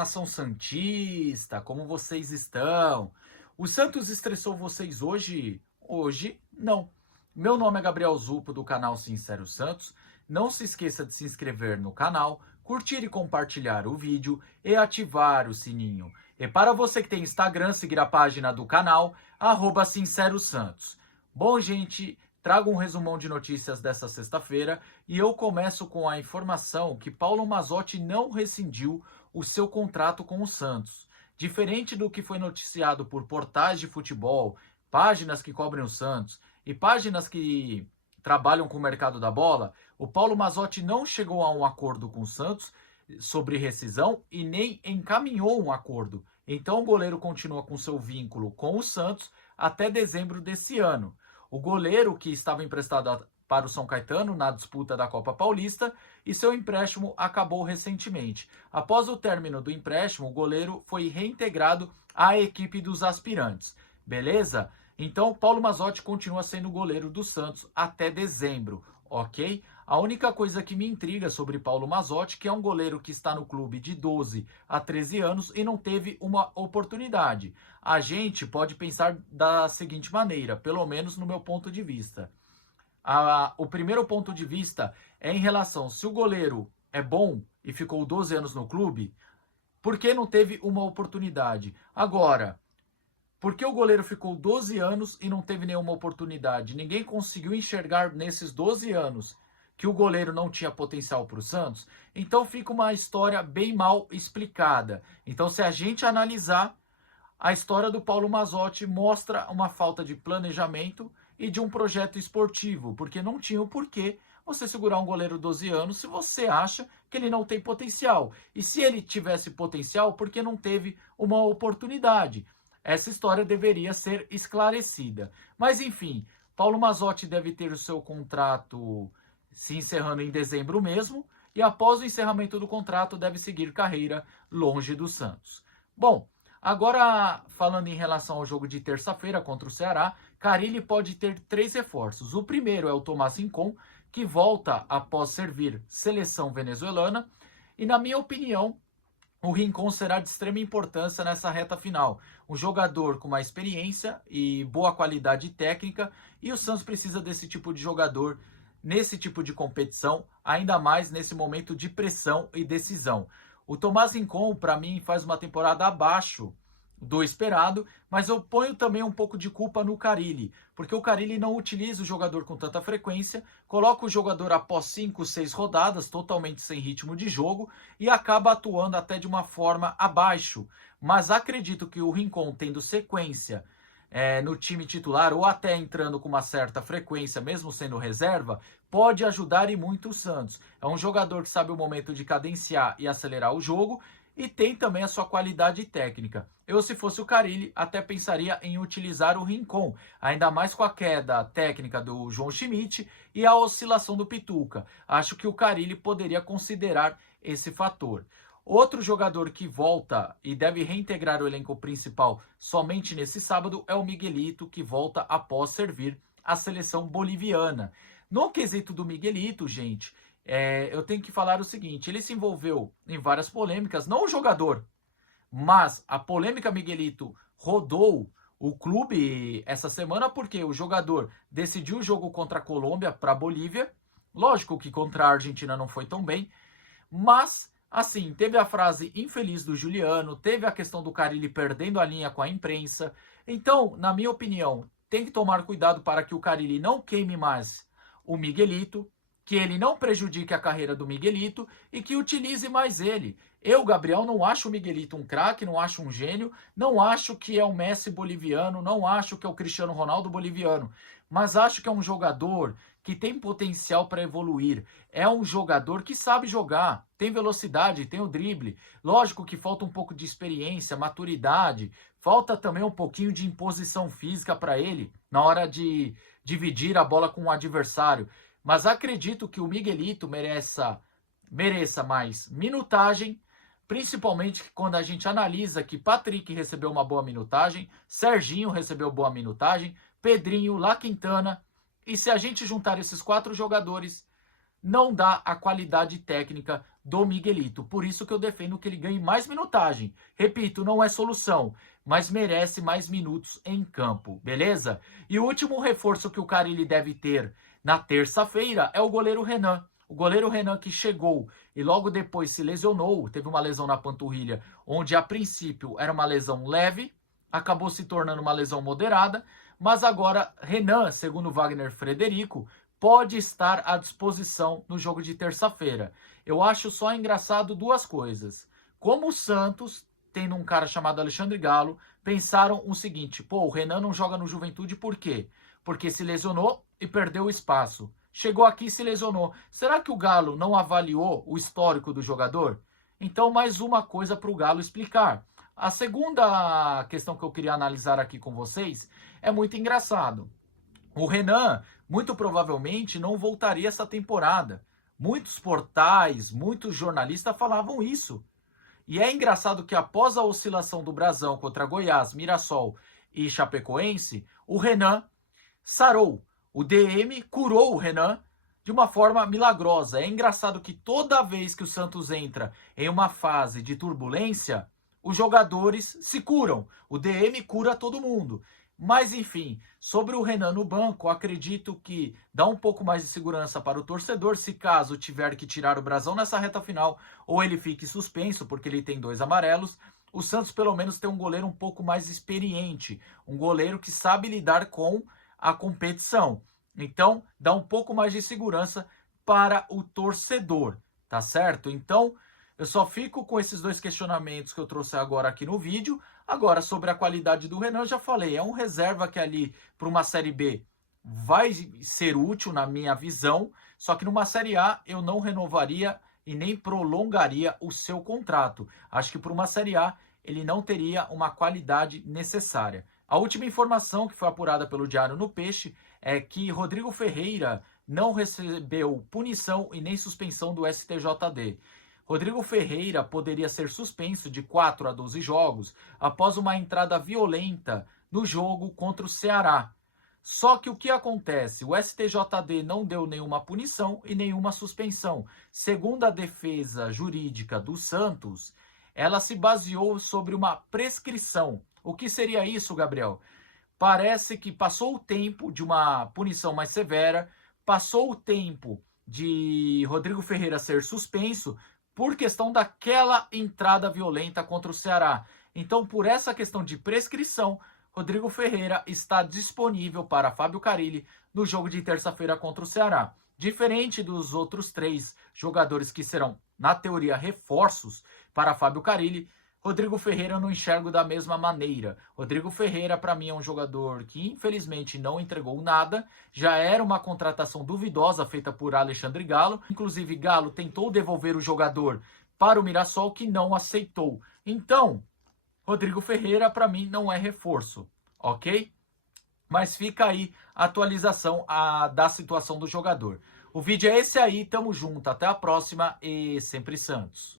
nação santista, como vocês estão? O Santos estressou vocês hoje? Hoje, não. Meu nome é Gabriel Zupo, do canal Sincero Santos. Não se esqueça de se inscrever no canal, curtir e compartilhar o vídeo e ativar o sininho. E para você que tem Instagram, seguir a página do canal, @SinceroSantos. Bom, gente, trago um resumão de notícias dessa sexta-feira e eu começo com a informação que Paulo Mazzotti não rescindiu o seu contrato com o Santos. Diferente do que foi noticiado por portais de futebol, páginas que cobrem o Santos e páginas que trabalham com o mercado da bola, o Paulo Mazzotti não chegou a um acordo com o Santos sobre rescisão e nem encaminhou um acordo. Então o goleiro continua com seu vínculo com o Santos até dezembro desse ano. O goleiro que estava emprestado para o São Caetano na disputa da Copa Paulista e seu empréstimo acabou recentemente. Após o término do empréstimo, o goleiro foi reintegrado à equipe dos aspirantes. Beleza? Então, Paulo Mazzotti continua sendo goleiro do Santos até dezembro, ok? A única coisa que me intriga sobre Paulo Mazzotti, que é um goleiro que está no clube de 12 a 13 anos e não teve uma oportunidade. A gente pode pensar da seguinte maneira, pelo menos no meu ponto de vista. O primeiro ponto de vista é em relação, se o goleiro é bom e ficou 12 anos no clube, por que não teve uma oportunidade? Agora, por que o goleiro ficou 12 anos e não teve nenhuma oportunidade? Ninguém conseguiu enxergar nesses 12 anos que o goleiro não tinha potencial para o Santos? Então fica uma história bem mal explicada. Então, se a gente analisar, a história do Paulo Mazzotti mostra uma falta de planejamento e de um projeto esportivo, porque não tinha o porquê você segurar um goleiro 12 anos se você acha que ele não tem potencial. E se ele tivesse potencial, por que não teve uma oportunidade? Essa história deveria ser esclarecida. Mas enfim, Paulo Mazzotti deve ter o seu contrato se encerrando em dezembro mesmo, e após o encerramento do contrato deve seguir carreira longe do Santos. Bom, agora falando em relação ao jogo de terça-feira contra o Ceará, Carille pode ter 3 reforços. O primeiro é o Tomás Rincon, que volta após servir seleção venezuelana, e na minha opinião, o Rincon será de extrema importância nessa reta final. Um jogador com uma experiência e boa qualidade técnica, e o Santos precisa desse tipo de jogador nesse tipo de competição, ainda mais nesse momento de pressão e decisão. O Tomás Rincon, para mim, faz uma temporada abaixo do esperado, mas eu ponho também um pouco de culpa no Carille, porque o Carille não utiliza o jogador com tanta frequência, coloca o jogador após 5, 6 rodadas, totalmente sem ritmo de jogo, e acaba atuando até de uma forma abaixo. Mas acredito que o Rincon, tendo sequência no time titular, ou até entrando com uma certa frequência, mesmo sendo reserva, pode ajudar e muito o Santos. É um jogador que sabe o momento de cadenciar e acelerar o jogo, e tem também a sua qualidade técnica. Eu, se fosse o Carille, até pensaria em utilizar o Rincon, ainda mais com a queda técnica do João Schmidt e a oscilação do Pituca. Acho que o Carille poderia considerar esse fator. Outro jogador que volta e deve reintegrar o elenco principal somente nesse sábado é o Miguelito, que volta após servir a seleção boliviana. No quesito do Miguelito, gente, eu tenho que falar o seguinte, ele se envolveu em várias polêmicas, não o jogador, mas a polêmica Miguelito rodou o clube essa semana porque o jogador decidiu o jogo contra a Colômbia para a Bolívia, lógico que contra a Argentina não foi tão bem, mas assim, teve a frase infeliz do Juliano, teve a questão do Carille perdendo a linha com a imprensa, então, na minha opinião, tem que tomar cuidado para que o Carille não queime mais o Miguelito, que ele não prejudique a carreira do Miguelito e que utilize mais ele. Eu, Gabriel, não acho o Miguelito um craque, não acho um gênio, não acho que é o Messi boliviano, não acho que é o Cristiano Ronaldo boliviano, mas acho que é um jogador que tem potencial para evoluir. É um jogador que sabe jogar, tem velocidade, tem o drible. Lógico que falta um pouco de experiência, maturidade, falta também um pouquinho de imposição física para ele na hora de dividir a bola com o adversário. Mas acredito que o Miguelito mereça mais minutagem, principalmente quando a gente analisa que Patrick recebeu uma boa minutagem, Serginho recebeu boa minutagem, Pedrinho, La Quintana, e se a gente juntar esses 4 jogadores, não dá a qualidade técnica do Miguelito. Por isso que eu defendo que ele ganhe mais minutagem. Repito, não é solução, mas merece mais minutos em campo, beleza? E o último reforço que o Carille deve ter na terça-feira é o goleiro Renan. O goleiro Renan que chegou e logo depois se lesionou, teve uma lesão na panturrilha, onde a princípio era uma lesão leve, acabou se tornando uma lesão moderada, mas agora Renan, segundo Wagner Frederico, pode estar à disposição no jogo de terça-feira. Eu acho só engraçado duas coisas. Como o Santos, tendo um cara chamado Alexandre Galo, pensaram o seguinte: pô, o Renan não joga no Juventude por quê? Porque se lesionou e perdeu o espaço. Chegou aqui e se lesionou. Será que o Galo não avaliou o histórico do jogador? Então, mais uma coisa para o Galo explicar. A segunda questão que eu queria analisar aqui com vocês é muito engraçado. O Renan, muito provavelmente, não voltaria essa temporada. Muitos portais, muitos jornalistas falavam isso. E é engraçado que após a oscilação do Brasão contra Goiás, Mirassol e Chapecoense, o Renan sarou. O DM curou o Renan de uma forma milagrosa. É engraçado que toda vez que o Santos entra em uma fase de turbulência, os jogadores se curam. O DM cura todo mundo. Mas enfim, sobre o Renan no banco, acredito que dá um pouco mais de segurança para o torcedor se caso tiver que tirar o Brasão nessa reta final ou ele fique suspenso porque ele tem 2 amarelos. O Santos pelo menos tem um goleiro um pouco mais experiente, um goleiro que sabe lidar com a competição. Então, dá um pouco mais de segurança para o torcedor, tá certo? Então, eu só fico com esses 2 questionamentos que eu trouxe agora aqui no vídeo. Agora, sobre a qualidade do Renan, eu já falei, é um reserva que ali para uma Série B vai ser útil na minha visão, só que numa Série A eu não renovaria e nem prolongaria o seu contrato. Acho que para uma Série A ele não teria uma qualidade necessária. A última informação que foi apurada pelo Diário no Peixe é que Rodrigo Ferreira não recebeu punição e nem suspensão do STJD. Rodrigo Ferreira poderia ser suspenso de 4 a 12 jogos após uma entrada violenta no jogo contra o Ceará. Só que o que acontece? O STJD não deu nenhuma punição e nenhuma suspensão. Segundo a defesa jurídica do Santos, ela se baseou sobre uma prescrição. O que seria isso, Gabriel? Parece que passou o tempo de uma punição mais severa, passou o tempo de Rodrigo Ferreira ser suspenso por questão daquela entrada violenta contra o Ceará. Então, por essa questão de prescrição, Rodrigo Ferreira está disponível para Fábio Carille no jogo de terça-feira contra o Ceará. Diferente dos outros 3 jogadores que serão, na teoria, reforços para Fábio Carille, Rodrigo Ferreira eu não enxergo da mesma maneira. Rodrigo Ferreira, para mim, é um jogador que, infelizmente, não entregou nada. Já era uma contratação duvidosa feita por Alexandre Galo. Inclusive, Galo tentou devolver o jogador para o Mirassol, que não aceitou. Então, Rodrigo Ferreira, para mim, não é reforço, ok? Mas fica aí a atualização da situação do jogador. O vídeo é esse aí, tamo junto, até a próxima e sempre Santos.